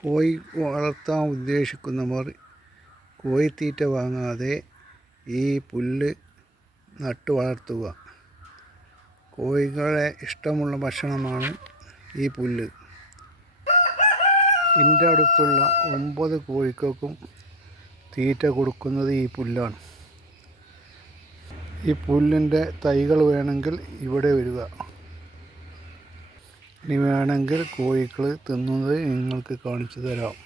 കോഴി വളർത്താൻ ഉദ്ദേശിക്കുന്നവർ കോഴിത്തീറ്റ വാങ്ങാതെ ഈ പുല്ല് നട്ടു വളർത്തുക. കോഴികളെ ഇഷ്ടമുള്ള ഭക്ഷണമാണ് ഈ പുല്ല്. എൻ്റെ അടുത്തുള്ള 9 കോഴികൾക്കും തീറ്റ കൊടുക്കുന്നത് ഈ പുല്ലാണ്. ഈ പുല്ലിൻ്റെ തൈകൾ വേണമെങ്കിൽ ഇവിടെ വരിക. ഇനി വേണമെങ്കിൽ കോഴികൾ തിന്നുന്നത് നിങ്ങൾക്ക് കാണിച്ചു തരാം.